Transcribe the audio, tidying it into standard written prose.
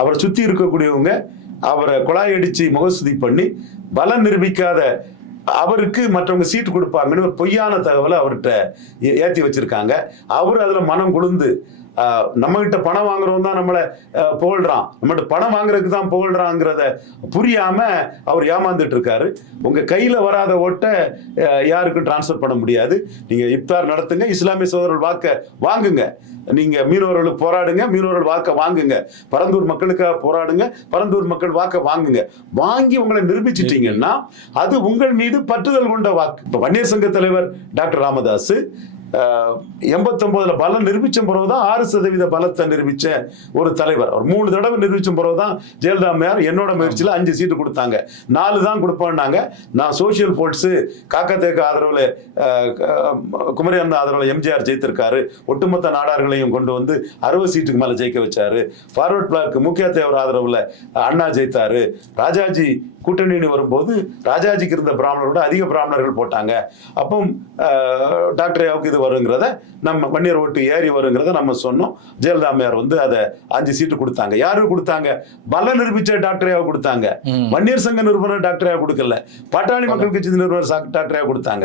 அவரை சுத்தி இருக்கக்கூடியவங்க அவரை குழாய் அடிச்சு முகஸ்துதி பண்ணி பலம் நிரூபிக்காத அவருக்கு மற்றவங்க சீட்டு கொடுப்பாங்கன்னு ஒரு பொய்யான தகவலை அவர்கிட்ட ஏற்றி வச்சிருக்காங்க. அவர் அதுல மனம் குளிர்ந்து நம்ம கிட்ட பணம் வாங்குறவன் தான் நம்மளை புகழ்றான், நம்மகிட்ட பணம் வாங்குறதுக்கு தான் புகழ்றாங்கிறத புரியாம அவர் ஏமாந்துட்டு இருக்காரு. உங்க கையில வராத ஓட்டை யாருக்கும் டிரான்ஸ்ஃபர் பண்ண முடியாது. நீங்க இப்தார் நடத்துங்க, இஸ்லாமிய சகோதரர்கள் வாக்க வாங்குங்க, நீங்க மீனவர்களுக்கு போராடுங்க, மீனவர்கள் வாக்க வாங்குங்க, பரந்தூர் மக்களுக்காக போராடுங்க, பரந்தூர் மக்கள் வாக்க வாங்குங்க. வாங்கி உங்களை நிரூபிச்சிட்டீங்கன்னா அது உங்கள் மீது பற்றுதல் கொண்ட வாக்கு. இப்ப வன்னியர் சங்க தலைவர் டாக்டர் ராமதாஸ் 89 பலம் நிரூபிச்ச பிறகுதான் 6% பலத்தை நிரூபிச்ச ஒரு தலைவர். ஒரு 3 தடவை நிரூபிச்ச பிறகுதான் ஜெயலலிதா அம்மையார் என்னோட முயற்சியில் 5 சீட்டு கொடுத்தாங்க. 4 தான் கொடுப்பாங்க. நான் சோசியல் போர்ட்ஸ் காக்கத்தேக்க ஆதரவுல குமரி அண்ணா ஆதரவுல எம்ஜிஆர் ஜெயித்திருக்காரு. ஒட்டுமொத்த நாடார்களையும் கொண்டு வந்து 60 சீட்டுக்கு மேல ஜெயிக்க வச்சாரு. ஃபார்வர்ட் பிளாக் முக்கிய தேவர் ஆதரவுல அண்ணா ஜெயித்தாரு. ராஜாஜி கூட்டணி வரும்போது ராஜாஜிக்கு இருந்த பிராமணரோட அதிக பிராமணர்கள் போட்டாங்க. அப்போ டாக்டர் வருங்கிறத நம்ம வன்னியர் ஓட்டு ஏறி வருங்கிறத நம்ம சொன்னோம். ஜெயலலிதா அம்மையார் வந்து அதை 5 சீட்டு கொடுத்தாங்க. யாரும் கொடுத்தாங்க? பல நிரூபிச்ச டாக்டரையாக கொடுத்தாங்க. வன்னியர் சங்க நிறுவனர் டாக்டரையாக கொடுக்கல, பாட்டாளி மக்கள் கட்சி நிறுவனர் டாக்டரையாக கொடுத்தாங்க.